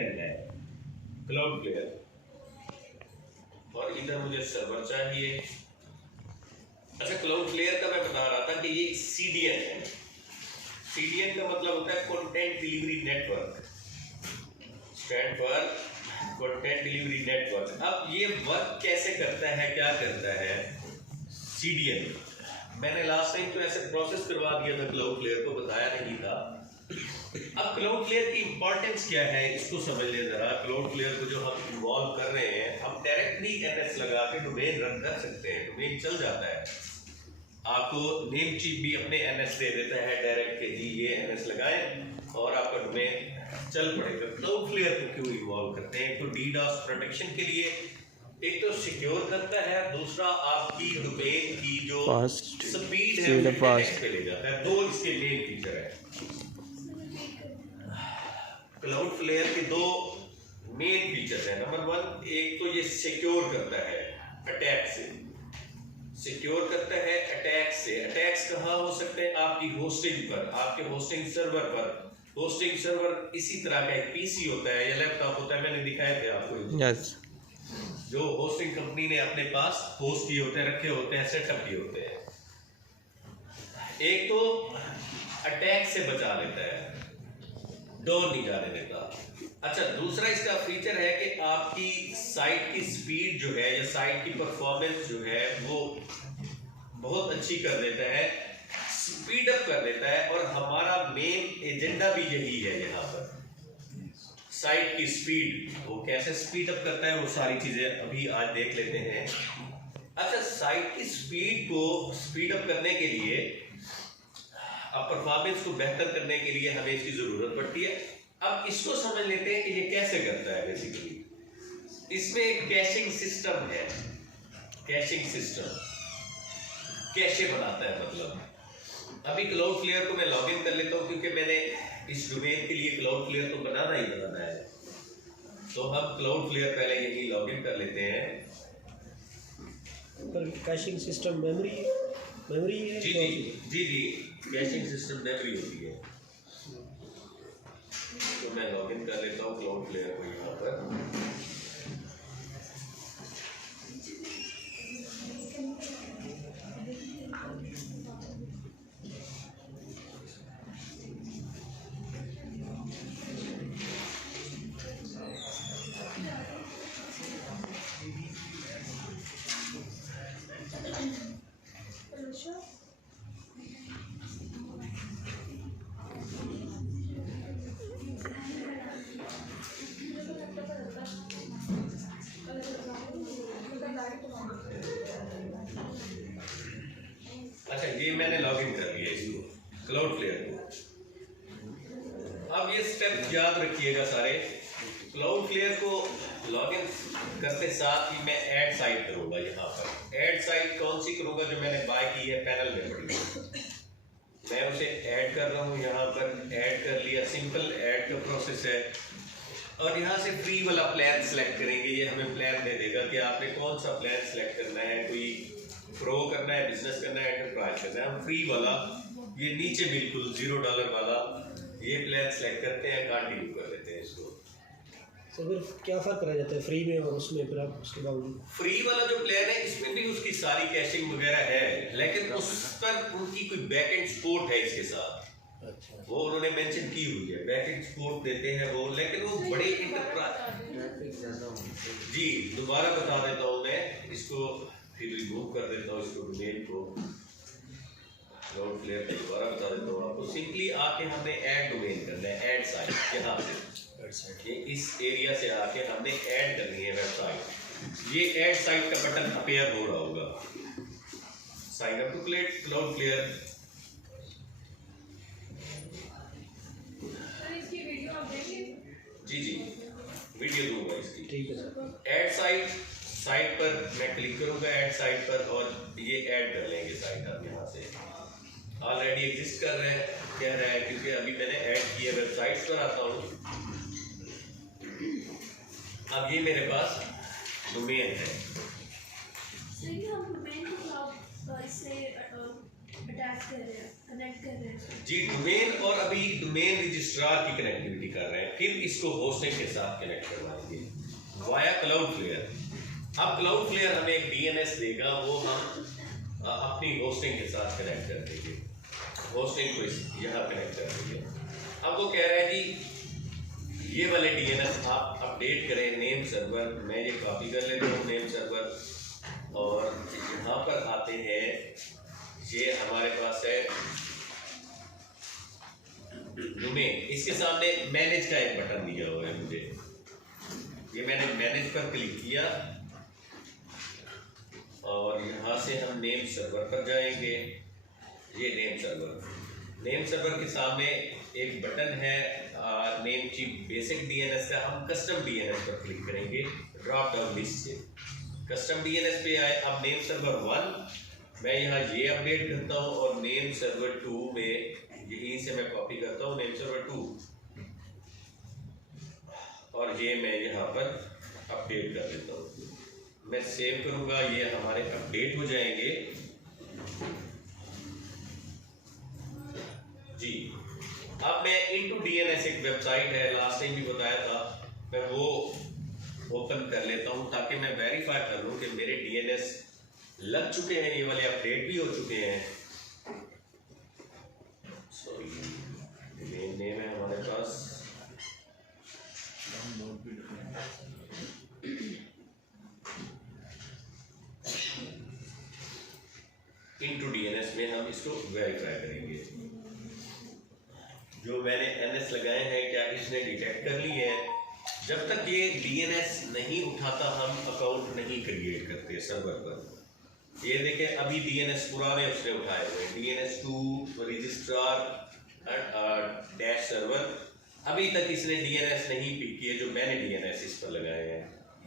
CDN है, cloud flare, और इधर मुझे सर्वर चाहिए। अच्छा, क्लाउड फ्लेयर का मैं बता रहा था कि ये CDN है। CDN का मतलब होता है content delivery network, stand for content delivery network. अब ये वर्क कैसे करता है, क्या करता है CDN? मैंने लास्ट टाइम तो ऐसे प्रोसेस करवा दिया था, क्लाउड फ्लेयर को बताया नहीं था। अब क्लाउड फ्लेयर की इंपॉर्टेंस क्या है इसको समझ लें जरा। क्लाउड फ्लेयर को जो हम इन्वॉल्व कर रहे हैं, हम डायरेक्टली NS लगा के डोमेन रन कर सकते हैं, डोमेन चल जाता है। आपको नेम चीप भी अपने NS दे देता है डायरेक्ट के जी ये NS लगाएं और आपका डोमेन चल पड़ेगा। क्लाउड फ्लेयर को क्यों इन्वॉल्व करते हैं? तो DDoS प्रोटेक्शन के लिए, एक तो सिक्योर करता है, दूसरा आपकी डोमेन की जो स्पीड है वो नेक्स्ट पे ले जाता है। दो इसके मेन फीचर है। क्लाउड फ्लेयर के दो मेन फीचर है। नंबर 1, एक तो ये सिक्योर करता है अटैक से, सिक्योर करता है अटैक से। अटैक्स कहाँ हो सकते हैं? आपकी होस्टिंग पर, आपके होस्टिंग सर्वर पर। होस्टिंग सर्वर इसी तरह का एक पीसी होता है या लैपटॉप होता है, मैंने दिखाए थे आपको। यस, जो होस्टिंग कंपनी ने अपने पास होस्ट किए होते हैं, रखे होते हैं, सेटअप किए होते हैं। एक तो अटैक से बचा लेता है, डाउन नहीं जाने देता। अच्छा, दूसरा इसका फीचर है कि आपकी साइट की स्पीड जो है या साइट की परफॉर्मेंस जो है वो बहुत अच्छी कर देता है, स्पीड अप कर देता है। और हमारा मेन एजेंडा भी यही है यहाँ पर, साइट की स्पीड। वो कैसे स्पीड अप करता है वो सारी चीजें अभी आज देख लेते हैं। अच्छा, साइट की स्पीड को स्पीड अप करने के लिए, अब परफॉर्मेंस को बेहतर करने के लिए हमें इसकी जरूरत पड़ती है। अब इसको समझ लेते हैं कि ये कैसे करता है। बेसिकली इसमें एक कैशिंग सिस्टम है, कैशिंग सिस्टम कैसे बनाता है। मतलब अभी क्लाउड फ्लेयर को मैं लॉगिन कर लेता हूँ, क्योंकि मैंने इस डोमेन के लिए क्लाउड फ्लेयर तो बनाना ही बनाना है। तो हम क्लाउड फ्लेयर पहले यही लॉगिन कर लेते हैं। पर कैशिंग सिस्टम मेमोरी है? जी जी जी जी, कैशिंग सिस्टम मेमोरी होती है। तो मैं लॉगिन कर लेता हूँ क्लाउड फ्लेयर को यहाँ पर। अच्छा, ये मैंने लॉगिन कर लिया इसको, क्लाउड फ्लेयर को। अब ये स्टेप याद रखिएगा सारे। क्लाउड फ्लेयर को लॉगिन करते साथ ही मैं ऐड साइट करूंगा। यहाँ पर ऐड साइट कौन सी करूंगा? जो मैंने बाय की है पैनल में पड़ी, मैं उसे ऐड कर रहा हूँ। यहाँ पर ऐड कर लिया, सिंपल ऐड का प्रोसेस है। और यहाँ से फ्री वाला प्लान सेलेक्ट करेंगे। ये हमें प्लान दे देगा कि आपने कौन सा प्लान सेलेक्ट करना है, कोई प्रो करना है, बिजनेस करना है, एंटरप्राइज करना है। हम फ्री वाला, ये नीचे बिल्कुल $0 वाला ये प्लान सेलेक्ट करते हैं, कंटिन्यू कर लेते हैं इसको। तो फिर क्या फर्क रह जाता है फ्री में और उसमें? फिर आप उसके बावजूद फ्री वाला जो प्लान है इसमें भी उसकी सारी कैशिंग वगैरह है, लेकिन उस पर उनकी कोई बैकएंड सपोर्ट है इसके साथ। अच्छा, वो उन्होंने मेंशन की हुई है, बैकएंड सपोर्ट देते हैं वो, लेकिन वो बड़े इंटरप्राइज। जी, दोबारा बता देता हूँ मैं इसको, फिर रिमूव कर देता हूँ इसको, डोमेन को। क्लाउड फ्लेयर को दोबारा बता देता हूँ आपको। सिंपली आके हमने ऐड डोमेन करना है, ऐड साइट। यहाँ से ये इस एरिया से आके हमने ऐड करनी है वेबसाइट। ये ऐड साइट का बटन अपीयर हो रहा होगा। Sign up to Cloudflare. जी जी, वीडियो दूंगा इसकी। ठीक है सर। ऐड साइट पर मैं क्लिक करूंगा, ऐड साइट पर, और ये ऐड कर लेंगे साइट। आप यहाँ से ऑलरेडी एग्जिस्ट कर रहे हैं, कह रहा है, क्योंकि अभी मैंने ऐड किया। वेबसाइट्स पर आता हूँ। अब ये मेरे पास डोमेन है। जी, डोमेन, और अभी डोमेन रजिस्ट्रार की कनेक्टिविटी कर रहे हैं, फिर इसको होस्टिंग के साथ कनेक्ट करवाएंगे वाया क्लाउडफ्लेयर। अब क्लाउडफ्लेयर हमें एक डीएनएस देगा, वो हम अपनी होस्टिंग के साथ कनेक्ट कर देंगे, होस्टिंग को यहाँ कनेक्ट कर देंगे। अब वो कह रहे हैं कि ये वाले डीएनएस आप अपडेट करें नेम सर्वर। मैं ये कॉपी कर लेता हूँ नेम सर्वर, और यहाँ पर आते हैं, ये हमारे पास है डोमेन, इसके सामने मैनेज का एक बटन दिया हुआ है मुझे, ये मैंने मैनेज पर क्लिक किया और यहाँ से हम नेम सर्वर पर जाएंगे। ये नेम सर्वर के सामने एक बटन है नेम चीफ बेसिक डीएनएस का, हम कस्टम डीएनएस पर क्लिक करेंगे ड्रॉप डाउन लिस्ट से, कस्टम डीएनएस पे आए। अब नेम सर्वर 1 मैं यहाँ ये अपडेट करता हूँ और नेम सर्वर 2 में यहीं से मैं कॉपी करता हूँ नेम सर्वर 2 और ये मैं यहाँ पर अपडेट कर देता हूँ। मैं सेव करूँगा, ये हमारे अपडेट हो जाएंगे जी। अब मैं इनटू डीएनएस एक वेबसाइट है, लास्ट टाइम भी बताया था, मैं वो ओपन कर लेता हूँ ताकि मैं वेरीफाई कर लूँ कि मेरे डीएनएस लग चुके हैं, ये वाले अपडेट भी हो चुके हैं। सॉरी, डोमेन नेम है हमारे पास, इनटू डीएनएस में हम इसको वेरीफाई करेंगे। जो मैंने एनएस लगाए हैं क्या इसने डिटेक्ट कर ली है? जब तक ये डीएनएस नहीं उठाता हम अकाउंट नहीं क्रिएट करते सर्वर पर। ये देखें अभी डीएनएस पुराने उसने उठाए हुए हैं, DNS2 रजिस्ट्रार डैश सर्वर, अभी तक इसने डीएनएस नहीं पिक किए। जो मैंने डीएनएस इस पर लगाए हैं,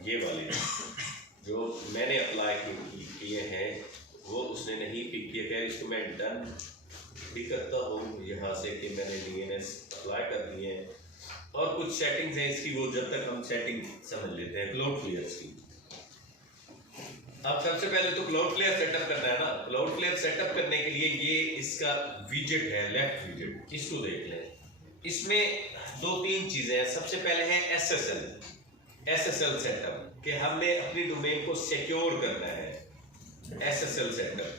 ये वाले जो मैंने अप्लाई किए हैं वो उसने नहीं पिक किए। खैर इसको मैं डन भी करता हूँ यहाँ से कि मैंने डीएनएस अप्लाई कर दिए हैं, और कुछ सेटिंग्स हैं इसकी, वो जब तक हम सेटिंग समझ लेते हैं क्लाउडफ्लेयर की। अब सबसे पहले तो क्लाउडफ्लेयर सेटअप करना है ना। क्लाउडफ्लेयर सेटअप करने के लिए ये इसका विजेट है, लेफ्ट विजेट, इसको देख लें। इसमें 2-3 चीजें हैं। सबसे पहले है SSL सेटअप, कि हमने अपनी डोमेन को सिक्योर करना है, SSL सेटअप।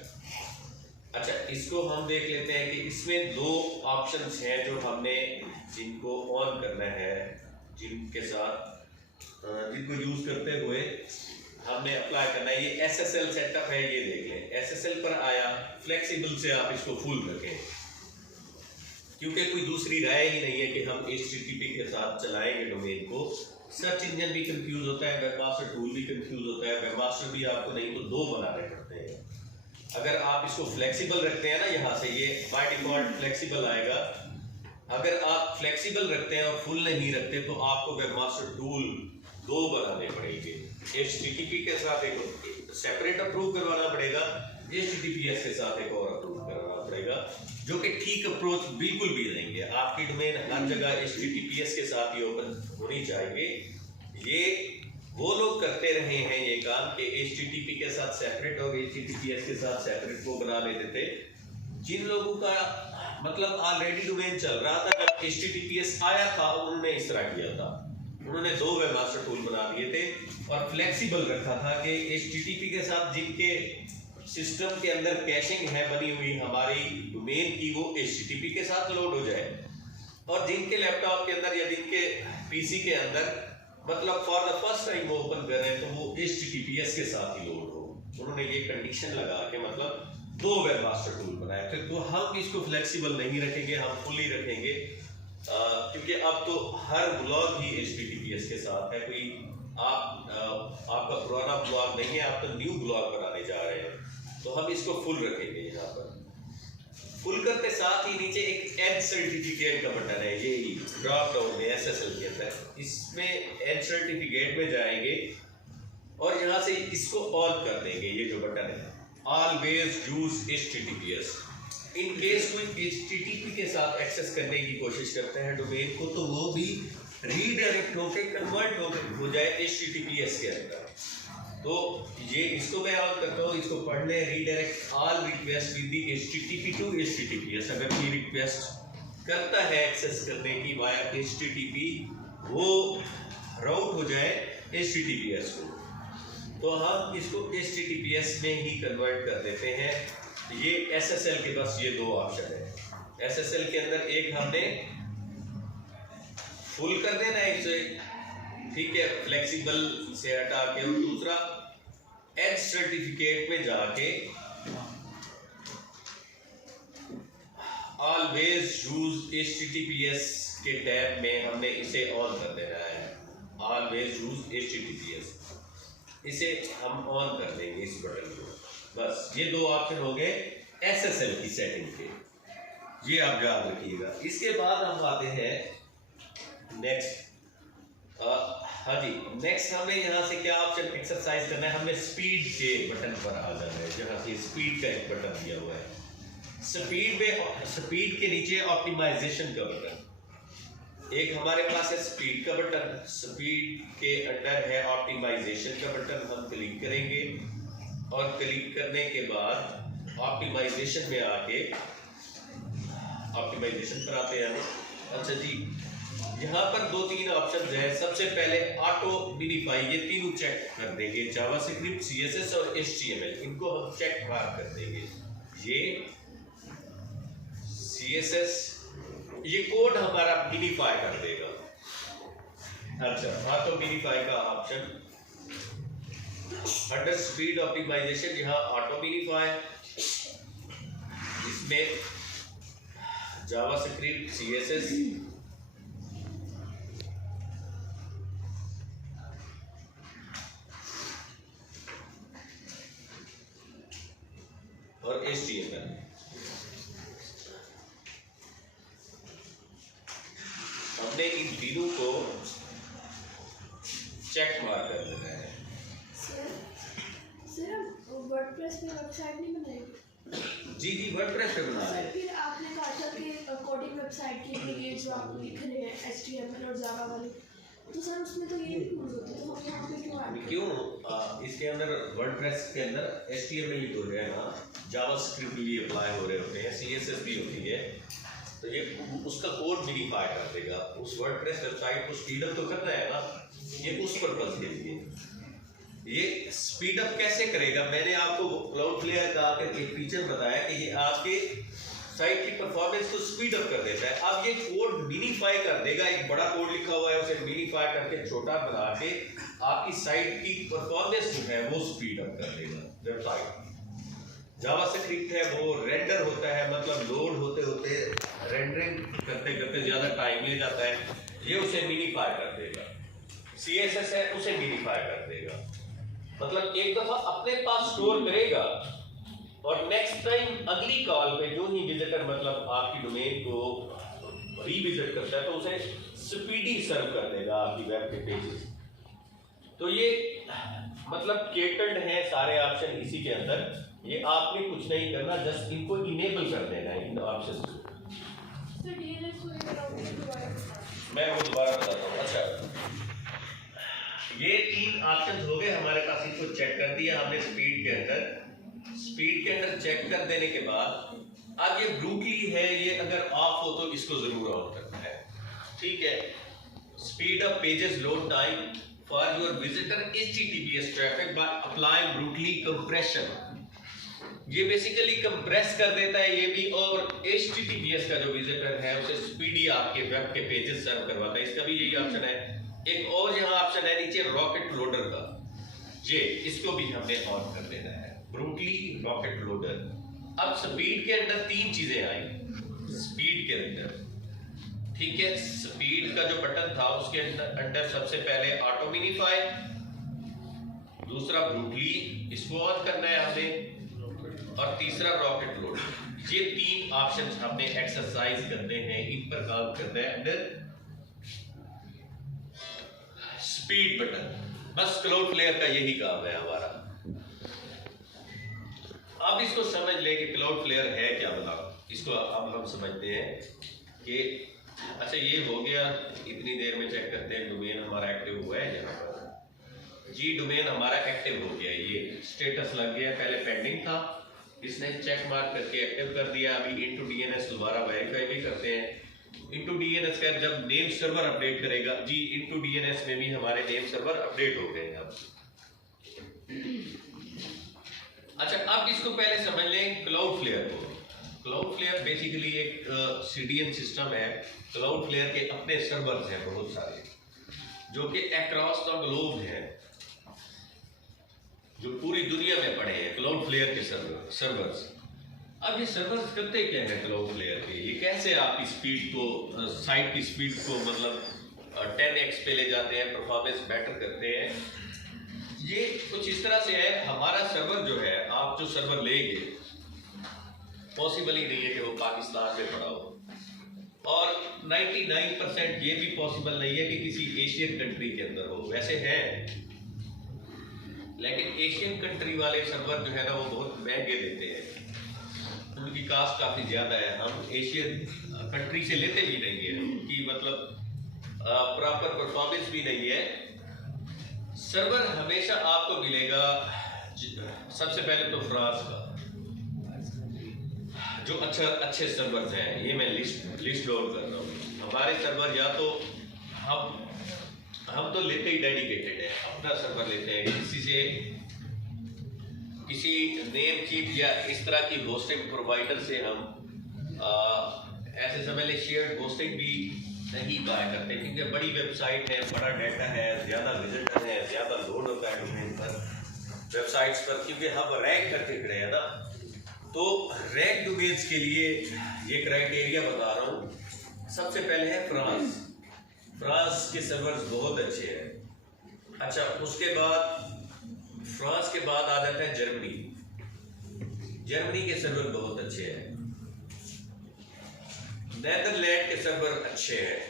अच्छा, इसको हम देख लेते हैं कि इसमें 2 ऑप्शंस हैं जो हमने जिनको ऑन करना है, जिनको यूज करते हुए हमने अप्लाई करना है। ये SSL सेटअप है, ये देख लें। SSL पर आया, फ्लेक्सिबल से आप इसको फुल रखें, क्योंकि कोई दूसरी राय ही नहीं है कि हम HTTP के साथ चलाएंगे डोमेन को। सर्च इंजन भी कंफ्यूज होता है, वेबमास्टर टूल भी कंफ्यूज होता है, वेबमास्टर भी आपको नहीं तो 2 बनाने पड़ते हैं। अगर आप इसको फ्लेक्सिबल रखते हैं ना, यहाँ से ये बाय डिफॉल्ट फ्लेक्सिबल आएगा। अगर आप फ्लेक्सिबल रखते हैं और फुल नहीं रखते तो आपको वेबमास्टर टूल 2 बनाने पड़ेंगे। HTTP के साथ एक सेपरेट अप्रूव करवाना पड़ेगा, HTTPS के साथ एक और अप्रूव करवाना पड़ेगा, जो कि ठीक अप्रोच बिल्कुल भी नहीं है। आपकी डोमेन हर जगह HTTPS के साथ ही ओपन होनी चाहिए। ये वो लोग करते रहे हैं ये काम कि HTTP के साथ सेपरेट और HTTPS के साथ सेपरेट को बना लेते थे। जिन लोगों का मतलब ऑलरेडी डोमेन चल रहा था, जब HTTPS आया था उन्होंने इस तरह किया था, उन्होंने 2 वेबमास्टर टूल बना दिए थे और फ्लेक्सिबल रखा था कि HTTP के साथ जिनके सिस्टम के अंदर कैशिंग है बनी हुई हमारी डोमेन की, वो HTTP के साथ लोड हो जाए, और जिनके लैपटॉप के अंदर या जिनके PC के अंदर मतलब फॉर द फर्स्ट टाइम वो ओपन कर रहे हैं तो वो HTTPS के साथ ही लोड हो। उन्होंने ये कंडीशन लगा के मतलब 2 वेबमास्टर टूल बनाए थे। तो हम इसको फ्लेक्सिबल नहीं रखेंगे, हम फुली रखेंगे, क्योंकि अब तो हर ब्लॉग ही HTTPS के साथ है। कोई आपका पुराना ब्लॉग नहीं है, आप तो न्यू ब्लॉग बनाने जा रहे हैं, तो हम इसको फुल रखेंगे। यहाँ पर फुल करते साथ ही नीचे एक एज सर्टिफिकेट का बटन है, ये ड्रॉप डाउन में SSL के अंदर, इसमें एज सर्टिफिकेट में जाएंगे और यहाँ से इसको ऑन कर देंगे। ये जो बटन है, always use HTTPS। In case कोई HTTP के साथ एक्सेस करने की कोशिश करते हैं डोमेन को, तो वो भी रीडायरेक्ट होकर कन्वर्ट हो जाए HTTPS के अंदर। तो ये इसको मैं ऑन करता हूँ, इसको पढ़ने redirect all request with the HTTP to HTTPS। अगर कोई रिक्वेस्ट करता है एक्सेस करने की वाया HTTP, वो राउट हो जाए HTTPS को, तो हम इसको HTTPS में ही कन्वर्ट कर देते हैं। ये SSL के बस ये दो ऑप्शन है। SSL के अंदर एक हमने फुल कर देना है इसे, ठीक है, फ्लेक्सिबल से हटा के, और दूसरा एज सर्टिफिकेट में जाके ऑलवेज यूज HTTPS के टैब में हमने इसे ऑन कर देना है। ऑलवेज यूज HTTPS, इसे हम ऑन कर देंगे इस बटन को। बस ये दो ऑप्शन हो गए SSL की सेटिंग के, ये आप याद रखिएगा। इसके बाद हम आते हैं नेक्स्ट। हाँ जी, नेक्स्ट हमने यहाँ से क्या ऑप्शन एक्सरसाइज करना है, हमने स्पीड के बटन पर आ जाना है, जहाँ से स्पीड का एक बटन दिया हुआ है। स्पीड के नीचे ऑप्टिमाइजेशन का बटन, एक हमारे पास है स्पीड का बटन, स्पीड के अंडर है ऑप्टिमाइजेशन का बटन। हम क्लिक करेंगे और क्लिक करने के बाद ऑप्टिमाइजेशन में आके, ऑप्टिमाइजेशन पर आते हैं। अच्छा जी, यहाँ पर दो तीन ऑप्शन है। सबसे पहले ऑटो मिनीफाई, ये तीनों चेक कर देंगे, जावास्क्रिप्ट, CSS और HTML, इनको हम चेक मार्क कर देंगे। ये CSS, ये कोड हमारा मिनीफाई कर देगा। अच्छा, ऑटो मिनीफाई का ऑप्शन अंडर स्पीड ऑप्टिमाइजेशन, यहाँ ऑटो मिनीफाई, इसमें जावास्क्रिप्ट, CSS और HTML। हमने इन तीनों को चेक मार कर देना है। सर वर्डप्रेस पे वेबसाइट नहीं बनाएगी? जी जी, वर्डप्रेस पे बना रहे हैं। फिर आपने कहा था कि कोडिंग वेबसाइट के लिए जो आप लिख रहे हैं HTML और जावा वाली, तो सर उसमें तो ये भी यूज होती है, तो हम यहाँ पे क्यों ऐड क्यों? इसके अंदर वर्डप्रेस के अंदर HTML भी हो रहा है ना, जावास्क्रिप्ट भी अप्लाई हो रहे होते हैं, CSS भी होती है, तो ये उसका कोड मिनीफाई कर देगा। उस वर्डप्रेस वेबसाइट को स्पीड अप तो करना है ना, ये उस पर्पस के लिए। ये स्पीड अप कैसे करेगा? मैंने आपको क्लाउडफ्लेयर का एक फीचर बताया कि ये आपके साइट की परफॉर्मेंस को स्पीड अप कर देता है। अब ये कोड मिनीफाई कर देगा, एक बड़ा कोड लिखा हुआ है उसे मिनीफाई करके छोटा बना के आपकी साइट की परफॉर्मेंस जो है वो स्पीड अप कर देगा। वेबसाइट जावास्क्रिप्ट है वो रेंडर होता है, मतलब लोड होते होते रेंडरिंग करते करते ज्यादा टाइम ले जाता है, ये उसे मिनीफाई कर देगा। CSS है उसे मिनीफाई कर देगा, मतलब एक दफा अपने पास स्टोर करेगा और नेक्स्ट टाइम अगली कॉल पे जो ही विजिटर मतलब आपकी डोमेन को रीविजिट करता है तो उसे स्पीडी सर्व कर देगा आपकी वेब के पेजेस। तो ये मतलब केटर्ड है सारे ऑप्शन इसी के अंदर, ये आपने कुछ नहीं करना, जस्ट इनको इनेबल कर देना है इन ऑप्शन को। मैं वो दोबारा बताता हूँ। अच्छा, ये तीन ऑप्शन हो गए हमारे पास, इनको चेक कर दिया हमने स्पीड के अंदर। स्पीड के अंदर चेक कर देने के बाद अब ये ब्रूटली है, ये अगर ऑफ हो तो इसको जरूर ऑन करना है, ठीक है। Speed of pages load time for your visitor HTTPS traffic by applying brutally compression, ये बेसिकली कंप्रेस कर देता है ये भी, और HTTPS का जो विजिटर है उसे स्पीडी आपके वेब के पेजेस सर्व करवाता है। इसका भी यही ऑप्शन है। एक और यहाँ ऑप्शन है नीचे रॉकेट लोडर का, ये इसको भी हमने ऑन कर देना है, ब्रूटली रॉकेट लोडर। अब स्पीड के अंदर तीन चीजें आई स्पीड के अंदर, ठीक है। स्पीड का जो बटन था उसके अंदर सबसे पहले ऑटो मिनीफाई, दूसरा ब्रूटली, इसको ऑन करना है हमने, और तीसरा रॉकेट लोडर। ये तीन ऑप्शन हमने एक्सरसाइज करने हैं, इन पर काम करना है अंदर स्पीड बटन। बस क्लाउडफ्लेयर का यही काम है हमारा। अब इसको समझ लें कि क्लाउडफ्लेयर है क्या बना, इसको अब हम समझते हैं कि अच्छा ये हो गया, इतनी देर में चेक करते हैं डोमेन हमारा एक्टिव हुआ है यहाँ पर। जी डोमेन हमारा एक्टिव हो गया, ये स्टेटस लग गया, पहले पेंडिंग था, इसने चेक मार्क करके एक्टिव कर दिया। अभी इनटू DNS दोबारा वेरीफाई भी करते हैं। इनटू डीएनएस का जब नेम सर्वर अपडेट करेगा जी, इनटू डीएनएस में भी हमारे नेम सर्वर अपडेट हो गए हैं अब। अच्छा, अब इसको पहले समझ लें क्लाउडफ्लेयर को। क्लाउडफ्लेयर बेसिकली एक सीडीएन सिस्टम है। क्लाउडफ्लेयर के अपने सर्वर्स हैं बहुत सारे, जो कि अक्रॉस द ग्लोब हैं, जो पूरी दुनिया में पड़े हैं क्लाउडफ्लेयर के सर्वर्स। अब ये सर्वर्स करते क्या है क्लाउडफ्लेयर के, ये कैसे आपकी स्पीड को, साइट की स्पीड को मतलब 10x पे ले जाते हैं, परफॉर्मेंस बेटर करते हैं। ये कुछ इस तरह से है, हमारा सर्वर जो है, आप जो सर्वर लेंगे पॉसिबल ही नहीं है कि वो पाकिस्तान में पड़ा हो, और 99% ये भी पॉसिबल नहीं है कि किसी एशियन कंट्री के अंदर हो। वैसे है, लेकिन एशियन कंट्री वाले सर्वर जो है ना वो बहुत महंगे देते हैं, उनकी कास्ट काफ़ी ज़्यादा है। हम एशियन कंट्री से लेते भी नहीं है, उनकी मतलब प्रॉपर परफॉर्मेंस भी नहीं है। सर्वर हमेशा आपको मिलेगा सबसे पहले तो फ्रांस का, जो अच्छे सर्वर हैं, ये मैं लिस्ट डाउन कर रहा हूँ। हमारे सर्वर या तो हम तो लेते ही डेडिकेटेड है, अपना सर्वर लेते हैं, किसी नेम चीफ या इस तरह की होस्टिंग प्रोवाइडर से हम ऐसे समझ ले शेयर्ड होस्टिंग भी नहीं बाय करते, क्योंकि बड़ी वेबसाइट है, बड़ा डाटा है, ज़्यादा विजिटर है, ज़्यादा लोड होता है डोमेन पर, वेबसाइट्स पर, क्योंकि हम रैंक करके खड़े हैं ना। तो रैंक डोमेन्स के लिए ये क्राइटेरिया बता रहा हूँ। सबसे पहले है फ्रांस के सर्वर्स बहुत अच्छे हैं। अच्छा, उसके बाद फ्रांस के बाद आ जाता है जर्मनी के सर्वर बहुत अच्छे हैं। नेदरलैंड के सर्वर अच्छे हैं,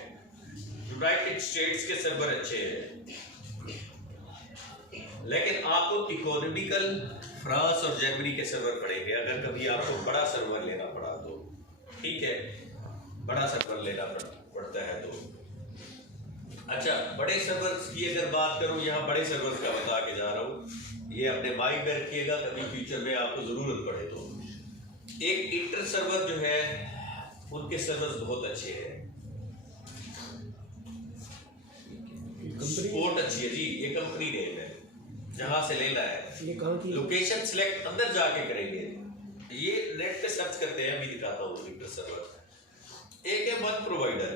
यूनाइटेड स्टेट्स के सर्वर अच्छे हैं। लेकिन आपको इकोनॉमिकल फ्रांस और जर्मनी के सर्वर पड़ेंगे अगर कभी आपको बड़ा सर्वर लेना पड़ा तो। ठीक है, बड़ा सर्वर लेना पड़ता है तो। अच्छा, बड़े सर्वर्स की अगर बात करूं, यहाँ बड़े सर्वर्स का बता के जा रहा हूँ, ये अपने माइंड में रखिएगा, कभी फ्यूचर में आपको जरूरत पड़े तो। एक इंटर सर्वर जो है, उनके सर्वर्स बहुत अच्छे हैं, सपोर्ट अच्छी है जी। ये कंपनी नेम है, जहां से लेना है, ये कहाँ की? लोकेशन सिलेक्ट अंदर जाके करेंगे। ये नेट पे सर्च करते हैं, अभी दिखाता हूँ इंटर सर्वर। एक है वन प्रोवाइडर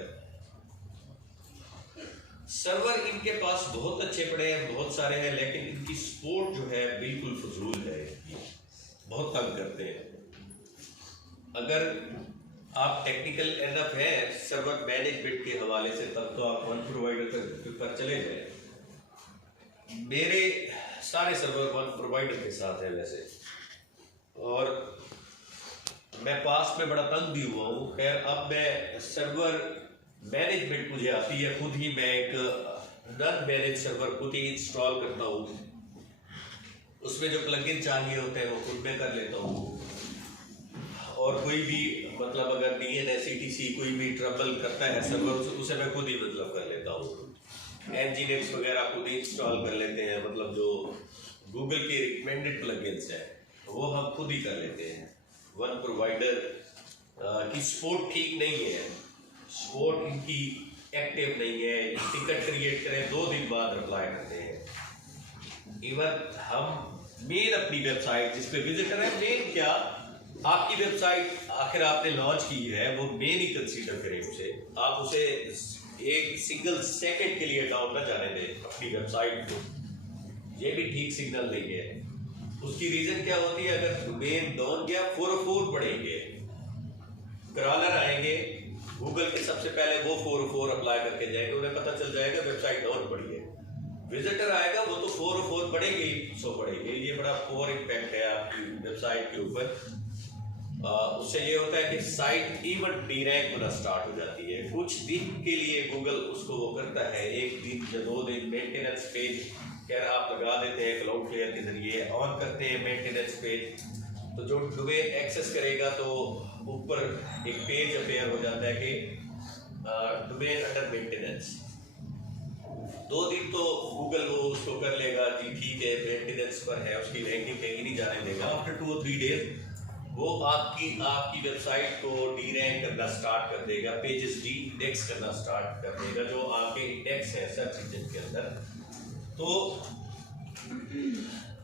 सर्वर, इनके पास बहुत अच्छे पड़े हैं, बहुत सारे हैं, लेकिन इनकी सपोर्ट जो है बिल्कुल फजूल है, बहुत तंग करते हैं। अगर आप टेक्निकल एनफ है सर्वर मैनेजमेंट के हवाले से, तब तो आप वन प्रोवाइडर पर चले जाए। मेरे सारे सर्वर वन प्रोवाइडर के साथ है वैसे, और मैं पास्ट में बड़ा तंग भी हुआ हूँ। खैर, अब मैं सर्वर मैनेजमेंट मुझे आती है, खुद ही मैं एक नॉन मैनेज सर्वर खुद ही इंस्टॉल करता हूँ। उसमें जो प्लगइन चाहिए होते हैं वो खुद में कर लेता हूँ, और कोई भी मतलब अगर DNS ETC कोई भी ट्रबल करता है सर्वर, उसे मैं खुद ही मतलब कर लेता हूँ। Nginx वगैरह खुद ही इंस्टॉल कर लेते हैं, मतलब जो गूगल के रिकमेंडेड प्लगइन्स हैं वो हम खुद ही कर लेते हैं। वन प्रोवाइडर की सपोर्ट ठीक नहीं है, सपोर्ट इनकी एक्टिव नहीं है। टिकट क्रिएट करें 2 दिन बाद रिप्लाई करते हैं। इवन हम मेन अपनी वेबसाइट जिस पे विजिटर है, मेन क्या आपकी वेबसाइट आखिर आपने लॉन्च की है, वो मेन ही कंसीडर करें उसे। आप उसे एक सिंगल सेकंड के लिए डाउन न जाने दें अपनी वेबसाइट को, ये भी ठीक सिग्नल नहीं है। उसकी रीजन क्या होती है, अगर डोमेन डाउन गया 404 पड़ेंगे, क्रॉलर आएंगे गूगल के, सबसे पहले वो 404 अप्लाई करके जाएंगे, उन्हें पता चल जाएगा वेबसाइट डाउन पड़ी है। विजिटर आएगा वो तो 404 पड़ेंगे ही, 100 पड़ेंगे। ये बड़ा पोअर इम्पैक्ट है आपकी वेबसाइट के ऊपर। उससे ये होता है कि साइट इवन डीरैंक होना स्टार्ट हो जाती है। कुछ दिन के लिए गूगल उसको वो करता है, 1 दिन या 2 दिन मेंटेनेंस पेज खैर आप लगा देते हैं क्लाउडफ्लेयर के जरिए, ऑन करते हैं मेंटेनेंस पेज, तो जो डोमेन एक्सेस करेगा तो ऊपर एक पेज अपेयर हो जाता है कि डोमेन अंडर मेंटेनेंस। 2 दिन तो गूगल वो उसको कर लेगा कि ठीक है मेंटेनेंस पर है, उसकी रैंकिंग कहीं नहीं जाने देगा। आफ्टर 2 और 3 डेज वो आपकी वेबसाइट को डीरैंक करना स्टार्ट कर देगा, पेजेस डी इंडेक्स करना स्टार्ट कर देगा, जो आपके इंडेक्स है सर्च इंजन के अंदर। तो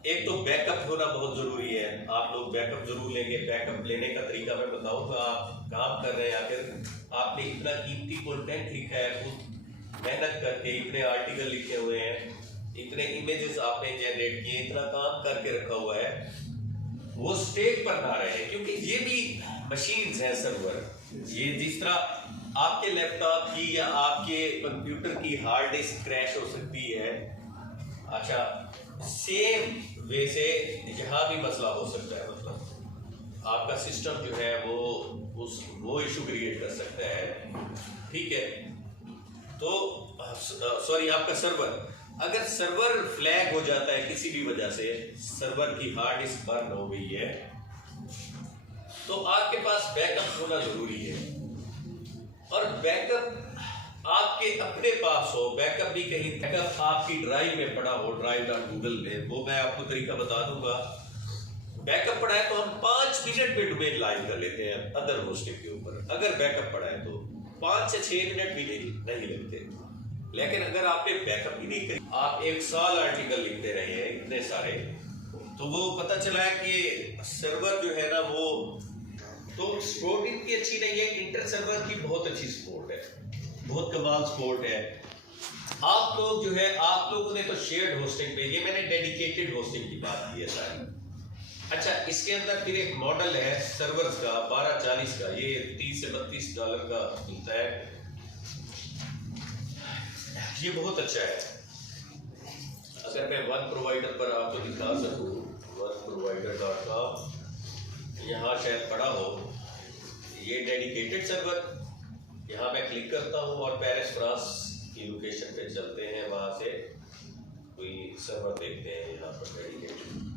एक तो बैकअप होना बहुत जरूरी है, आप लोग बैकअप जरूर लेंगे। बैकअप लेने का तरीका मैं बताऊंगा। आप काम कर रहे हैं, आखिर आपने इतना कीमती कंटेंट लिखा है, खुद मेहनत करके इतने आर्टिकल लिखे हुए हैं, इतने इमेजेस आपने जनरेट किए, इतना काम करके रखा हुआ है, वो स्टेक पर ना रहे, क्योंकि ये भी मशीन्स हैं सर्वर। ये जिस तरह आपके लैपटॉप की या आपके कंप्यूटर की हार्ड डिस्क क्रैश हो सकती है, अच्छा सेम वे से यहाँ भी मसला हो सकता है। मतलब आपका सिस्टम जो है वो इशू क्रिएट कर सकता है, ठीक है। तो सॉरी, आपका सर्वर, अगर सर्वर फ्लैग हो जाता है किसी भी वजह से, सर्वर की हार्ड डिस्क बर्न हो गई है, तो आपके पास बैकअप होना जरूरी है। और बैकअप आपके अपने पास हो, बैकअप भी कहीं, बैकअप आपकी ड्राइव में पड़ा हो, drive.google में, वो मैं आपको तरीका बता दूंगा। बैकअप पड़ा है तो हम 5 मिनट में डोमेन लाइव कर लेते हैं अदर होस्टिंग के ऊपर। अगर बैकअप पड़ा है तो 5 से 6 मिनट भी नहीं लगते। लेकिन अगर आपने बैकअप ही नहीं करी, आप 1 साल आर्टिकल लिखते रहे हैं इतने सारे, तो वो पता चला है कि सर्वर जो है ना, वो तो सपोर्ट इतनी अच्छी नहीं है। इंटर सर्वर की बहुत अच्छी सपोर्ट है, बहुत कमाल सपोर्ट है। आप लोग जो है, आप लोगों ने तो शेयर्ड होस्टिंग पे, ये मैंने डेडिकेटेड होस्टिंग की बात की है सारी। अच्छा, इसके अंदर फिर एक मॉडल है सर्वर्स का 1240 का, ये $30 से $32 का मिलता है। ये बहुत अच्छा है। अगर मैं वन प्रोवाइडर पर आपको दिखा सकूं, oneprovider.com, यहाँ शायद पड़ा हो, ये डेडिकेटेड सर्वर। यहाँ मैं क्लिक करता हूँ और पेरिस फ्रांस की लोकेशन पे चलते हैं, वहाँ से कोई सर्वर देखते हैं यहाँ पर डेडिकेटेड।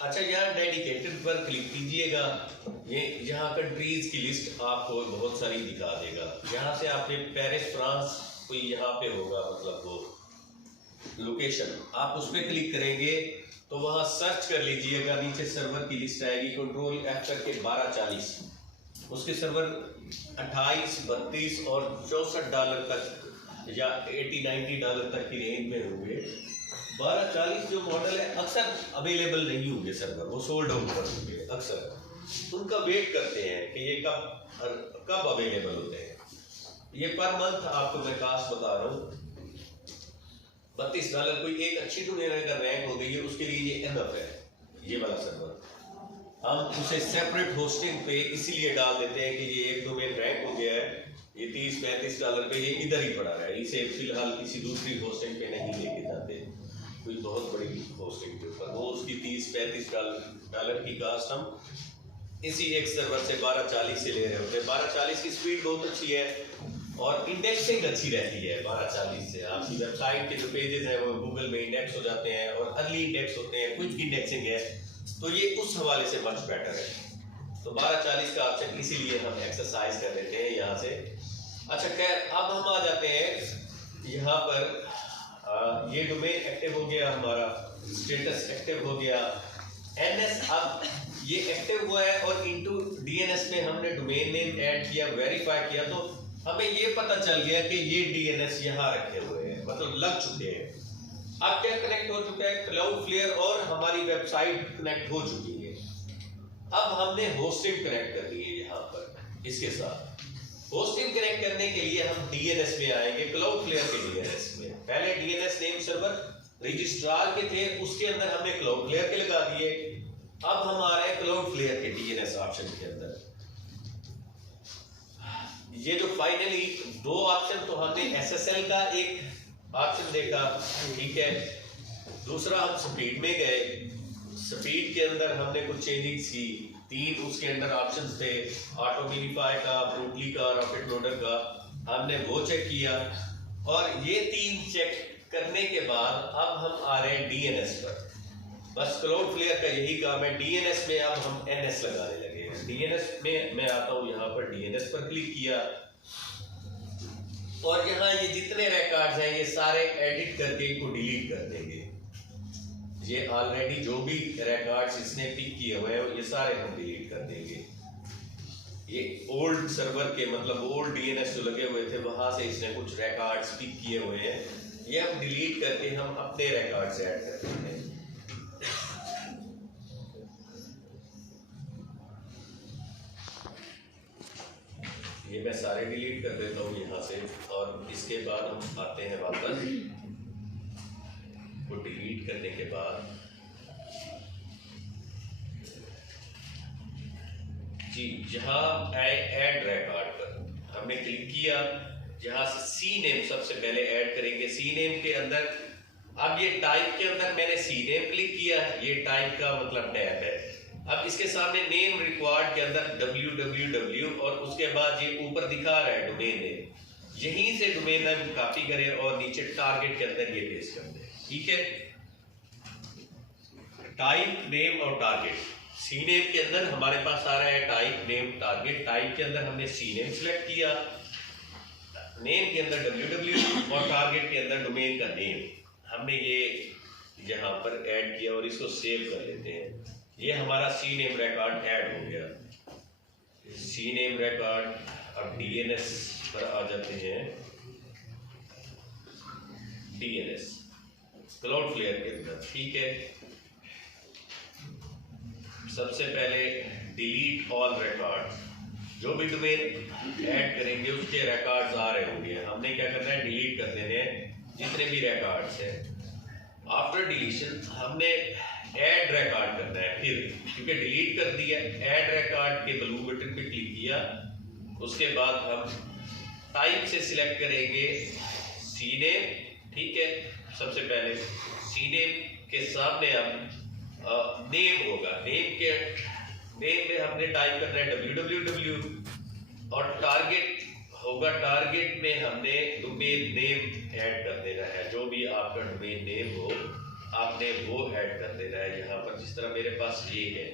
अच्छा, यहाँ डेडिकेटेड पर क्लिक कीजिएगा। ये यहाँ कंट्रीज की लिस्ट आपको बहुत सारी दिखा देगा। यहाँ से आपने पेरिस फ्रांस कोई यहाँ पे होगा, मतलब वो लोकेशन, आप उस पर क्लिक करेंगे तो वहाँ सर्च कर लीजिएगा, नीचे सर्वर की लिस्ट आएगी, कंट्रोल F करके 1240, उसके सर्वर 28, 32 और $64 तक या $80-90 तक की रेंज में होंगे। 1240 जो मॉडल है अक्सर अवेलेबल नहीं होंगे सर्वर, वो सोल्ड आउट पर होंगे अक्सर। उनका वेट करते हैं कि ये कब अवेलेबल होते हैं। ये पर मंथ आपको मैं कास्ट बता रहा हूँ, $32 कोई एक अच्छी डोमेन अगर रैंक हो गई है, उसके लिए ये एनफ है। ये वाला सर्वर हम उसे सेपरेट होस्टिंग पे इसीलिए डाल देते हैं कि ये एक डोमेन रैंक हो गया है, ये $30-35 पे ये इधर ही पड़ा है, इसे फिलहाल किसी दूसरी होस्टिंग पे नहीं लेके जाते कोई बहुत बड़ी होस्टिंग के ऊपर। वो उसकी $30-35 की कास्ट हम इसी एक सर्वर से 1240 से ले रहे होते हैं। 1240 की स्पीड बहुत अच्छी है और इंडेक्सिंग अच्छी रहती है। 1240 से आपकी वेबसाइट के जो पेजेस हैं वो गूगल में इंडेक्स हो जाते हैं और अर्ली इंडेक्स होते हैं, क्विक इंडेक्सिंग है, तो ये उस हवाले से मच बेटर है। तो 1240 का ऑप्शन इसीलिए हम एक्सरसाइज कर लेते हैं यहाँ से। अच्छा खैर, अब हम आ जाते हैं यहाँ पर। ये डोमेन एक्टिव हो गया, हमारा स्टेटस एक्टिव हो गया, एनएस अब ये एक्टिव हुआ है और इनटू डीएनएस में हमने डोमेन नेम ऐड किया, वेरीफाई किया, तो हमें ये पता चल गया कि ये डीएनएस यहाँ रखे हुए हैं, मतलब लग चुके हैं। अब क्या कनेक्ट हो चुका है, क्लाउडफ्लेयर और हमारी वेबसाइट कनेक्ट हो चुकी है। अब हमने होस्टिंग कनेक्ट कर दी है यहाँ पर। इसके साथ होस्टिंग कनेक्ट करने के लिए हम डीएनएस में आएंगे, क्लाउडफ्लेयर के डीएनएस में। पहले डीएनएस नेम सर्वर रजिस्ट्रार के थे, उसके अंदर हमने क्लाउडफ्लेयर के लगा दिए। अब हम आ रहे हैं क्लाउडफ्लेयर के डीएनएस ऑप्शन के अंदर। ये जो फाइनली दो ऑप्शन तो हमने एसएसएल का एक ऑप्शन देखा, ठीक है। दूसरा हम स्पीड में गए, स्पीड के अंदर हमने कुछ चेंजिंग की, 3 उसके अंदर ऑप्शन थे, ऑटो मिनीफाई का, ब्रूटली का, रॉकेट लोडर का, हमने वो चेक किया। और ये 3 चेक करने के बाद अब हम आ रहे हैं डीएनएस पर। बस क्लाउडफ्लेयर का यही काम है, डीएनएस में अब हम एनएस लगाने लगे हैं। डीएनएस में मैं आता हूँ यहाँ पर, डीएनएस पर क्लिक किया और यहाँ ये जितने रिकॉर्ड्स हैं ये सारे एडिट करके इनको डिलीट कर देंगे। ये ऑलरेडी जो भी रिकॉर्ड्स इसने पिक किए हुए हैं ये सारे हम डिलीट कर देंगे। ये ओल्ड सर्वर के मतलब ओल्ड डीएनएस जो लगे हुए थे वहां से इसने कुछ रिकॉर्ड्स पिक किए हुए हैं, ये हम डिलीट करके हम अपने रिकॉर्ड्स ऐड कर देंगे। ये मैं सारे डिलीट कर देता हूँ यहाँ से। और इसके बाद हम आते हैं वापस, वो डिलीट करने के बाद जी जहाँ ऐड रिकॉर्ड पर हमने क्लिक किया, जहाँ से सी नेम सबसे पहले ऐड करेंगे। सी नेम के अंदर अब ये टाइप के अंदर मैंने सी नेम क्लिक किया, ये टाइप का मतलब टैब है। अब इसके सामने नेम रिक्वायर्ड के अंदर www और उसके बाद ये ऊपर दिखा रहा है डोमेन नेम, यहीं से डोमेन नेम कॉपी करें और नीचे टारगेट के अंदर ये पेस्ट कर दें, ठीक है। टाइप नेम और टारगेट, सी नेम के अंदर हमारे पास आ रहा है टाइप नेम टारगेट। टाइप के अंदर हमने सी नेम सिलेक्ट किया, नेम के अंदर www और टारगेट के अंदर डोमेन का नेम हमने ये यहाँ पर ऐड किया और इसको सेव कर लेते हैं। ये हमारा सी नेम रिकॉर्ड ऐड हो गया। सी नेम रिकॉर्ड, अब डीएनएस पर आ जाते हैं। डीएनएस क्लाउडफ्लेयर के अंदर, ठीक है। सबसे पहले डिलीट ऑल रिकॉर्ड, जो भी डोमेन ऐड करेंगे उसके रिकॉर्ड्स आ रहे होंगे, हमने क्या करना है डिलीट कर देने हैं जितने भी रिकॉर्ड्स हैं। आफ्टर डिलीशन हमने ऐड रिकॉर्ड करना है फिर, क्योंकि डिलीट कर दिया। ऐड रिकॉर्ड के ब्लू बटन पे क्लिक किया, उसके बाद हम टाइप से सिलेक्ट करेंगे सी नेम, ठीक है। सबसे पहले सी नेम के सामने अब नेम होगा, नेम में हमने टाइप करना है www और टारगेट होगा, टारगेट में हमने डोमेन नेम ऐड कर देना है। जो भी आपका डोमेन नेम हो आपने वो ऐड कर देना है यहाँ पर। जिस तरह मेरे पास ये है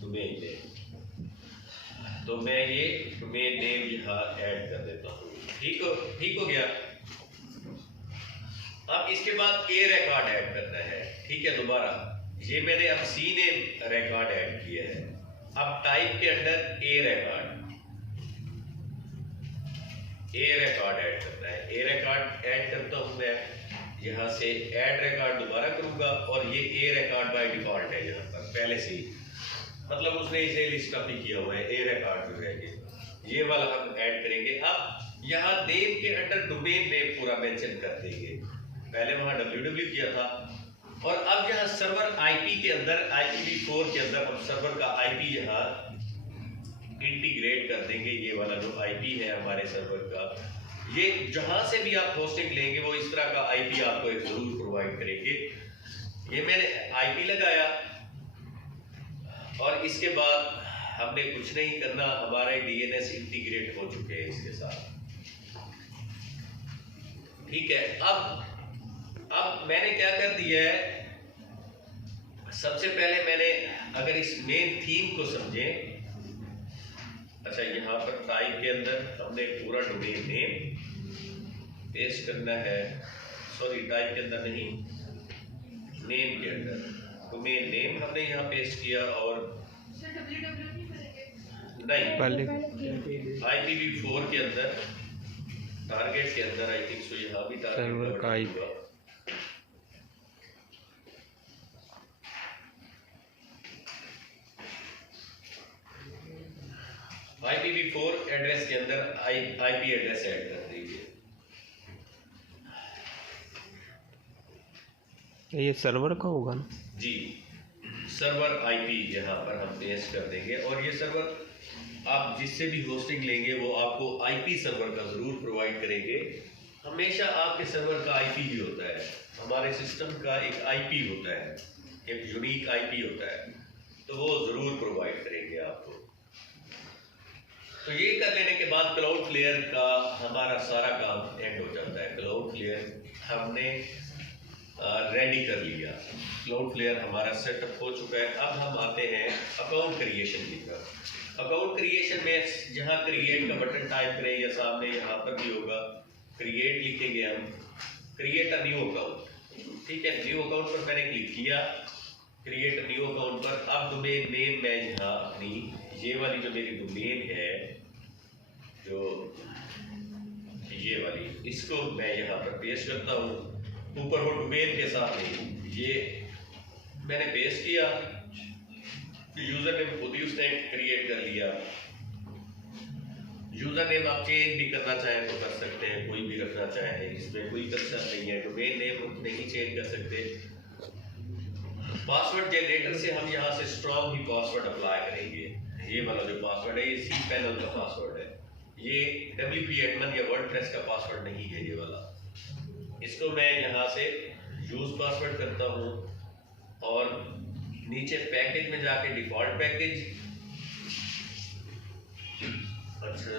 डोमेन नेम, तो मैं ये डोमेन नेम यहाँ ऐड कर देता हूँ, ठीक हो गया। अब इसके बाद ए रिकॉर्ड ऐड करना है, ठीक है। दोबारा ये मैंने अब सी नेम रिकॉर्ड ऐड किया है, अब टाइप के अंदर ए रिकॉर्ड ऐड करना है। ए रिकॉर्ड ऐड करता हूं मैं, यहाँ से ऐड रिकॉर्ड दोबारा करूंगा और ये ए रिकॉर्ड बाय डिफॉल्ट है यहाँ पर पहले से ही, मतलब उसने इसे लिस्ट कॉपी किया हुआ है। ए रिकॉर्ड जो है ये वाला हम ऐड करेंगे। अब यहाँ नेम के अंदर डोमेन नेम पूरा मेंशन कर देंगे, पहले वहां www किया था। और अब यहाँ सर्वर आईपी के अंदर IPv4 के अंदर हम सर्वर का आईपी यहाँ इंटीग्रेट कर देंगे। ये वाला जो आईपी है हमारे सर्वर का, ये जहां से भी आप होस्टिंग लेंगे वो इस तरह का आईपी आपको एक जरूर प्रोवाइड करेंगे। ये मैंने आईपी लगाया और इसके बाद हमने कुछ नहीं करना, हमारे डीएनएस इंटीग्रेट हो चुके हैं इसके साथ, ठीक है। अब मैंने क्या कर दिया है, सबसे पहले मैंने अगर इस मेन थीम को समझे, अच्छा यहाँ पर टाइप के अंदर हमने पूरा डोमेन नेम पेस्ट करना है, सॉरी टाइप के अंदर नहीं, नेम के अंदर डोमेन नेम हमने यहाँ पेस्ट किया। और नहीं, IPv4 के अंदर टारगेट के अंदर आई थिंक सो यहाँ भी टारगेट का आईपी, IPv4 एड्रेस के अंदर आईपी एड्रेस ऐड कर दीजिए। ये सर्वर का होगा ना जी, सर्वर आईपी यहाँ पर हम पेस्ट कर देंगे। और ये सर्वर आप जिससे भी होस्टिंग लेंगे वो आपको आईपी सर्वर का जरूर प्रोवाइड करेंगे। हमेशा आपके सर्वर का आईपी भी होता है, हमारे सिस्टम का एक आईपी होता है, एक यूनिक आईपी होता है, तो वो ज़रूर प्रोवाइड करेंगे आपको। तो ये कर लेने के बाद क्लाउडफ्लेयर का हमारा सारा काम एंड हो जाता है। क्लाउडफ्लेयर हमने रेडी कर लिया, क्लाउडफ्लेयर हमारा सेटअप हो चुका है। अब हम आते हैं अकाउंट क्रिएशन की तरफ। अकाउंट क्रिएशन में जहाँ क्रिएट का बटन टाइप करें या सामने यहाँ पर भी होगा क्रिएट लिखेंगे हम, क्रिएट अ न्यू अकाउंट, ठीक है। न्यू अकाउंट पर मैंने क्लिक किया, क्रिएट न्यू अकाउंट पर। अब डोमेन नेम मैं यहाँ अपनी ये वाली जो मेरी डोमेन है, जो ये वाली, इसको मैं यहाँ पर पेस्ट करता हूँ। ऊपर वो डोमेन के साथ नहीं, ये मैंने पेस्ट किया, यूजर नेम खुद ही उसने क्रिएट कर लिया। यूजर नेम आप चेंज भी करना चाहें तो कर सकते हैं, कोई भी रखना चाहें, इसमें कोई कंसर्न नहीं है। डोमेन नेम नहीं चेंज कर सकते। पासवर्ड जनरेटर से हम यहाँ से स्ट्रॉन्ग ही पासवर्ड अप्लाई करेंगे। ये वाला जो पासवर्ड है ये cPanel का पासवर्ड है, ये WP admin या वर्डप्रेस का पासवर्ड नहीं है ये वाला। इसको मैं यहाँ से यूज पासवर्ड करता हूँ और नीचे पैकेज में जाके डिफॉल्ट पैकेज, अच्छा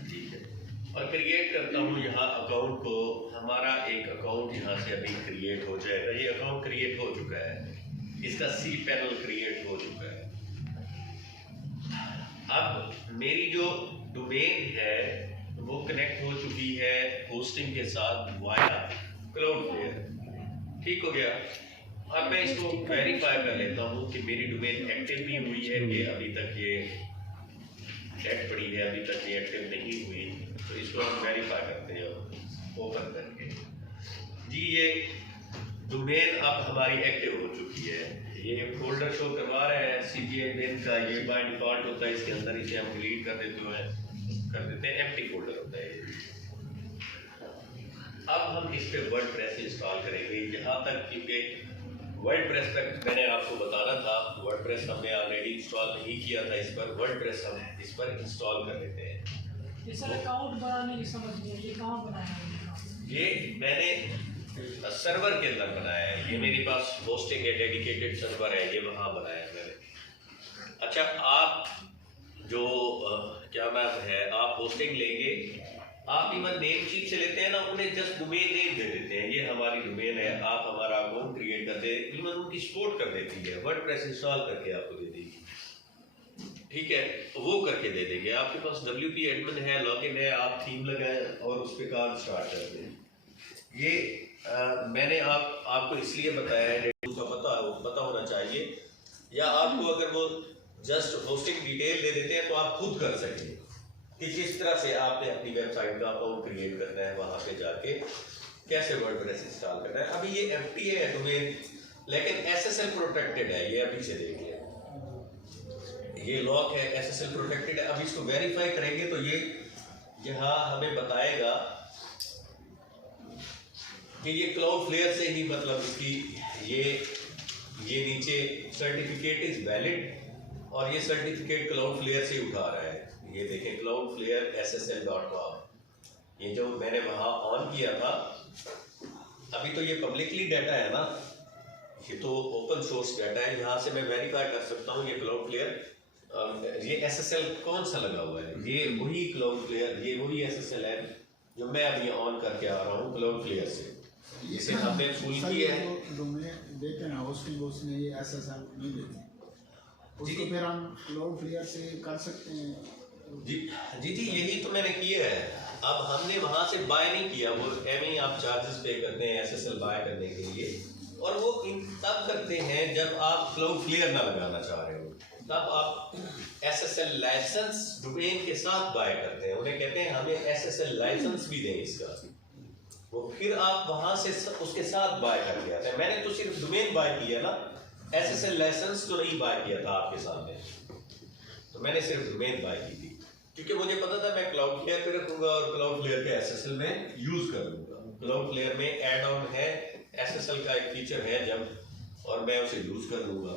ठीक है, और क्रिएट करता हूँ यहाँ अकाउंट को। हमारा एक अकाउंट यहाँ से अभी क्रिएट हो जाएगा। ये अकाउंट क्रिएट हो चुका है, इसका cPanel क्रिएट हो चुका है। अब मेरी जो डोमेन है वो कनेक्ट हो चुकी है होस्टिंग के साथ वाया क्लाउडफ्लेयर, ठीक हो गया। अब मैं इसको वेरीफाई कर लेता हूँ कि मेरी डोमेन एक्टिव भी हुई है कि अभी तक ये डेड पड़ी है, अभी तक ये एक्टिव नहीं हुई। तो इसको हम वेरीफाई करते हैं ओपन करके। जी ये डोमेन अब हमारी एक्टिव हो चुकी है। ये फोल्डर शो करवा रहा है cPanel का, ये बाय डिफॉल्ट होता है, इसके अंदर इसे हम डिलीट कर देते हैं, एम्प्टी फोल्डर होता है ये। अब हम इस पे वर्डप्रेस इंस्टॉल करेंगे। यहाँ तक क्योंकि वर्डप्रेस तक मैंने आपको बताना था, वर्डप्रेस हमने ऑलरेडी इंस्टॉल नहीं किया था इस पर, वर्डप्रेस हम इस पर इंस्टॉल कर लेते हैं। ये सर अकाउंट बनाने की समझ नहीं है, ये कहाँ बनाया है? ये मैंने सर्वर के अंदर बनाया है, ये मेरे पास होस्टिंग है, डेडिकेटेड सर्वर है, ये वहाँ बनाया है मैंने। अच्छा आप जो क्या नाम है, आप होस्टिंग लेंगे, आप इवन नेम शीट से लेते हैं ना, उन्हें जस्ट डोमेन नेम दे देते हैं, ये हमारी डोमेन है, आप हमारा अकाउंट क्रिएट करते हैं, इवन उनकी सपोर्ट कर देती है, वर्डप्रेस इंस्टॉल करके आपको दे देगी, ठीक है, वो करके दे देंगे। आपके पास WP admin है, लॉगिन है, आप थीम लगाएं और उस पर काम स्टार्ट कर दें। ये मैंने आपको इसलिए बताया है, का पता होना चाहिए, या आपको अगर वो जस्ट होस्टिंग डिटेल दे देते हैं तो आप खुद कर सकेंगे कि जिस तरह से आपने अपनी वेबसाइट का अकाउंट क्रिएट करना है, वहां पे जाके कैसे वर्डप्रेस इंस्टॉल करना है। अभी ये एम्प्टी है डोमेन, लेकिन SSL प्रोटेक्टेड है, ये अभी से देख लिया, ये लॉक है, SSL प्रोटेक्टेड है। अब इसको वेरीफाई करेंगे तो ये यहाँ हमें बताएगा कि ये क्लाउडफ्लेयर से ही, मतलब इसकी ये नीचे सर्टिफिकेट इज वैलिड, और ये सर्टिफिकेट क्लाउडफ्लेयर से उठा रहा है। ये देखें cloudflare SSL.com, ये जो मैंने वहाँ ऑन किया था, अभी तो ये पब्लिकली डाटा है ना, ये तो ओपन सोर्स डाटा है, यहाँ से मैं वेरीफाई कर सकता हूँ ये क्लाउडफ्लेयर, ये SSL कौन सा लगा हुआ है, ये वही क्लाउडफ्लेयर, ये वही SSL है जो मैं अभी ऑन करके आ रहा हूँ क्लाउडफ्लेयर से, इसे हमने फुल किया है। डोमेन देते हैं होस्टिंग, उसमें ये SSL नहीं देते, उसको फिर हम क्लाउडफ्लेयर से कर सकते हैं। जी यही तो मैंने किया है। अब हमने वहां से बाय नहीं किया, वो एम ही आप चार्जेस पे करते हैं SSL बाय करने के लिए, और वो तब करते हैं जब आप क्लाउडफ्लेयर ना लगाना चाह रहे हो, तब आप SSL लाइसेंस डोमेन के साथ बाय करते हैं, उन्हें कहते हैं हमें SSL लाइसेंस भी दें इसका, वो फिर आप वहां से उसके साथ बाय कर लिया था। मैंने तो सिर्फ डोमेन बाय किया ना, SSL लाइसेंस तो नहीं बाय किया था आपके सामने, तो मैंने सिर्फ डोमेन बाय की थी, क्योंकि मुझे पता था मैं क्लाउडफ्लेयर पे रखूंगा और क्लाउडफ्लेयर के SSL में यूज कर लूंगा। क्लाउडफ्लेयर में एड ऑन है, SSL का एक फीचर है जब, और मैं उसे यूज कर लूंगा,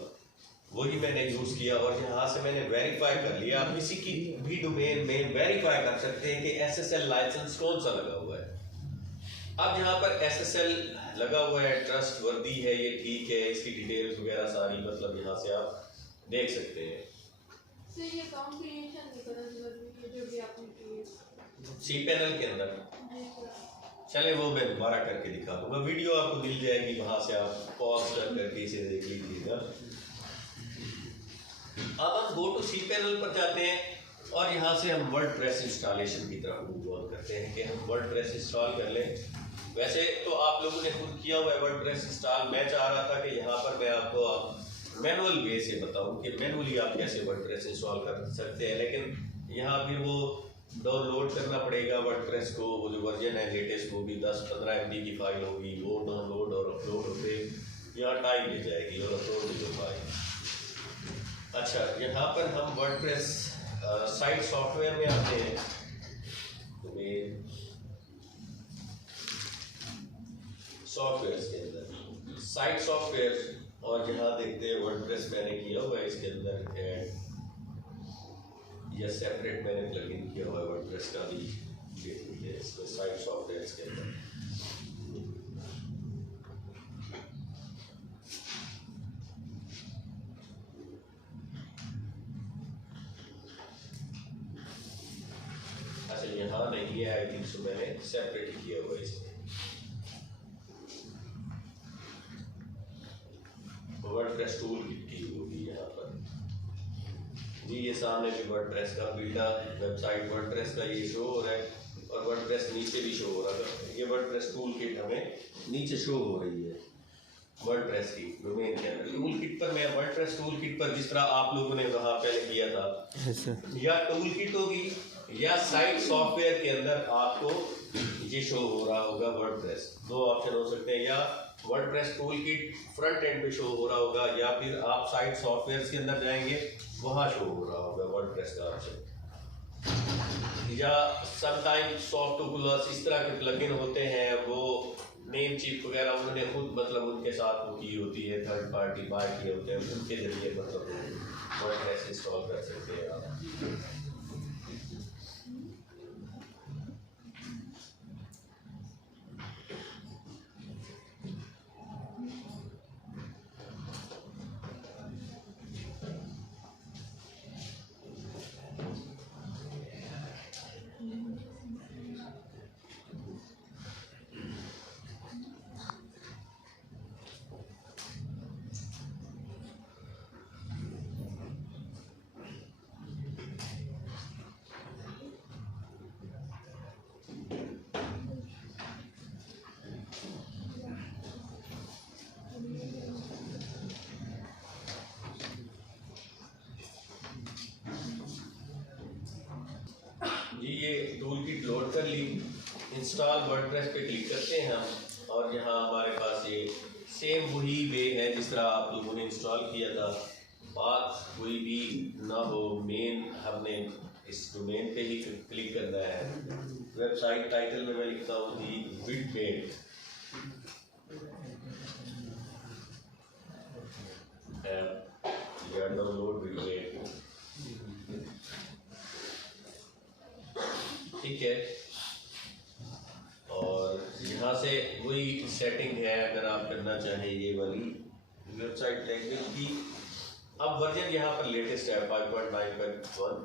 वही मैंने यूज किया, और यहाँ से मैंने वेरीफाई कर लिया। आप किसी की भी डोमेन में वेरीफाई कर सकते हैं कि SSL लाइसेंस कौन सा लगा हुआ है। अब यहाँ पर SSL लगा हुआ है, ट्रस्ट वर्दी है, ये ठीक है, इसकी डिटेल्स वगैरह सारी मतलब यहाँ से आप देख सकते हैं। सर ये अकाउंट क्रिएशन नहीं करना जरूरी है जो भी आपने क्रिएट cPanel के अंदर चले वो मैं दोबारा करके दिखा दूंगा, वीडियो आपको मिल जाएगी, वहां से आप पॉज करके इसे देख लीजिएगा। अब हम गो टू cPanel पर जाते हैं और यहाँ से हम वर्डप्रेस इंस्टॉलेशन की तरफ मूव ऑन करते हैं कि हम वर्डप्रेस इंस्टॉल कर लें। वैसे तो आप लोगों ने खुद किया हुआ है वर्डप्रेस इंस्टॉल, मैं चाह रहा था कि यहाँ पर मैं आपको मैनुअल वे से बताऊँ कि मैनुअली आप कैसे वर्डप्रेस इंस्टॉल कर सकते हैं, लेकिन यहाँ फिर वो डाउनलोड करना पड़ेगा वर्डप्रेस को, वो जो वर्जन है लेटेस्ट वो भी 10-15 MB की फाइल होगी, वो डाउनलोड और अपलोड होते यहाँ टाइम ले जाएगी और अपलोड भी हो पाएगी। अच्छा, यहाँ पर हम वर्डप्रेस साइट सॉफ्टवेयर में आते हैं, सॉफ्टवेयर के अंदर साइट सॉफ्टवेयर, और यहाँ देखते हैं वर्डप्रेस मैंने किया हुआ है इसके अंदर ऐड या सेपरेट मैंने प्लगइन किया हुआ है वर्डप्रेस का भी, देख लीजिए इसमें साइट सॉफ्टवेयर के अंदर। अच्छा यहाँ नहीं है, आई थिंक सो मैंने सेपरेट किया हुआ है इसमें। वर्डप्रेस टूल किट की होगी यहाँ पर जी, ये सामने भी वर्डप्रेस का बीटा वेबसाइट वर्डप्रेस का ये शो हो रहा है और वर्डप्रेस नीचे भी शो हो रहा है। ये वर्डप्रेस टूल किट हमें नीचे शो हो रही है वर्डप्रेस की डोमेन के अंदर। टूल किट पर मैं वर्डप्रेस टूल किट पर जिस तरह आप लोगों ने वहाँ पहले किया था, या टूल किट होगी या साइट सॉफ्टवेयर के अंदर आपको ये शो हो रहा होगा वर्डप्रेस। दो ऑप्शन हो सकते हैं, या WordPress tool kit front end पे शो हो रहा होगा, या फिर आप साइट सॉफ्टवेयर के अंदर जाएंगे वहाँ शो हो रहा होगा वर्डप्रेस का ऑप्शन। या समटाइम सॉफ्टवेयर इस तरह के प्लगइन होते हैं, वो नेम चिप वगैरह उन्होंने खुद मतलब उनके साथ वो की होती है, थर्ड पार्टी बाय किए होते हैं, उनके जरिए मतलब वर्डप्रेस इंस्टॉल कर सकते हैं आप। जी ये टूल किट लोड कर ली, इंस्टॉल वर्डप्रेस पे क्लिक करते हैं हम, और यहाँ हमारे पास ये सेम वही वे है जिस तरह आप लोगों ने इंस्टॉल किया था। बात कोई भी ना हो, मेन हमने इस डोमेन पे ही क्लिक करना है। वेबसाइट टाइटल में मैं लिखता हूँ जी विडमेट, या डाउनलोड विडमेट, ठीक है। और यहाँ से वही सेटिंग है अगर आप करना चाहें ये वाली वेबसाइट लैंग्वेज की। अब वर्जन यहाँ पर लेटेस्ट है 5.9.1,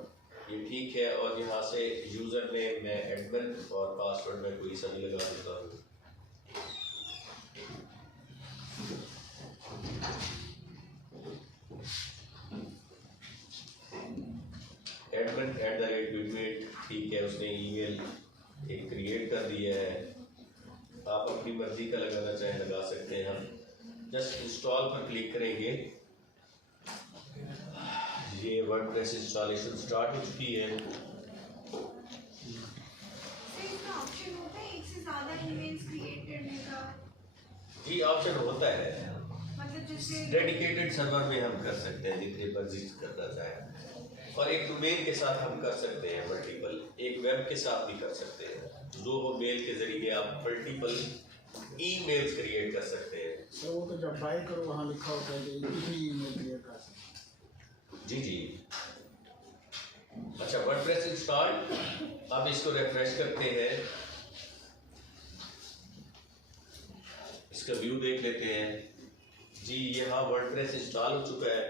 ये ठीक है। और यहाँ से यूज़र नेम मैं एडमिन और पासवर्ड में कोई सा भी लगा देता हूँ। admin@विडमेट, ठीक है। उसने ईमेल एक क्रिएट कर दिया है, आप अपनी मर्जी का लगाना चाहें लगा सकते हैं। हम जस्ट इंस्टॉल पर क्लिक करेंगे, ये वर्डप्रेस इंस्टॉलेशन स्टार्ट हो चुकी है। ऑप्शन होता है एक से ज़्यादा ईमेल्स क्रिएट करने का? जी ऑप्शन होता है, मतलब जैसे डेडिकेटेड सर्वर में हम कर सकते हैं जितने पर विजिट करना चाहें, और एक डोमेन के साथ हम कर सकते हैं मल्टीपल, एक वेब के साथ भी कर सकते हैं। दो मेल के जरिए आप मल्टीपल ईमेल्स क्रिएट कर सकते हैं। तो वो तो जब बाय करो वहाँ लिखा होता है कि कितनी ईमेल क्रिएट कर सकते। जी जी। अच्छा वर्डप्रेस इंस्टॉल, अब इसको रिफ्रेश करते हैं। इसका व्यू देख लेते हैं जी। यहाँ वर्डप्रेस इंस्टॉल हो चुका है।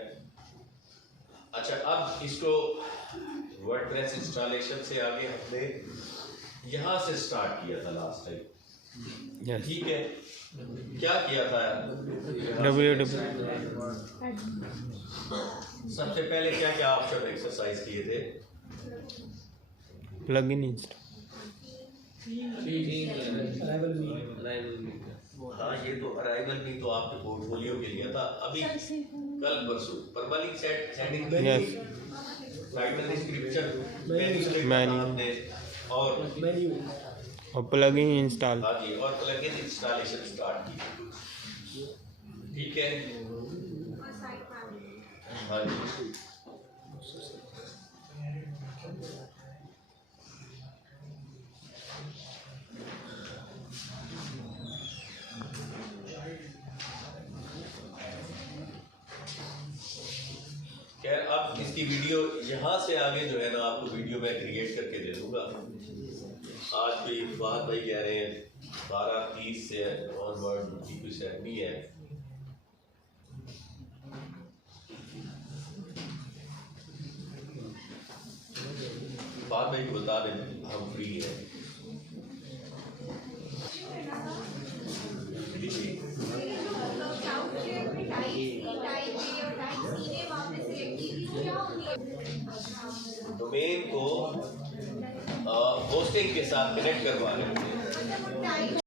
अच्छा, अब इसको वर्डप्रेस इंस्टॉलेशन से आगे हमने यहाँ से स्टार्ट किया था लास्ट टाइम, ठीक है। क्या किया था सबसे पहले क्या क्या ऑप्शन एक्सरसाइज किए थे? प्लगइन इंस्टॉल, हाँ ये तो अराइवल भी तो आपके पोर्टफोलियो के लिए था अभी कल परसों। परमालिंग सेटिंग टाइटल डिस्क्रिप्शन मेन्यू और मेन्यू और प्लगइन इंस्टॉल। हाँ जी, और प्लगइन इंस्टॉलेशन स्टार्ट की, ठीक है। और साइड पैनल हाँ जी, खैर अब इसकी वीडियो यहाँ से आगे जो है ना आपको वीडियो मैं क्रिएट करके दे दूंगा। आज भी फहद भाई कह रहे हैं 12:30 से ऑनवर्ड की कोई सेट नहीं है। फहद भाई को बता दें हम फ्री हैं। डोमेन को होस्टिंग के साथ कनेक्ट करवा रहे हैं।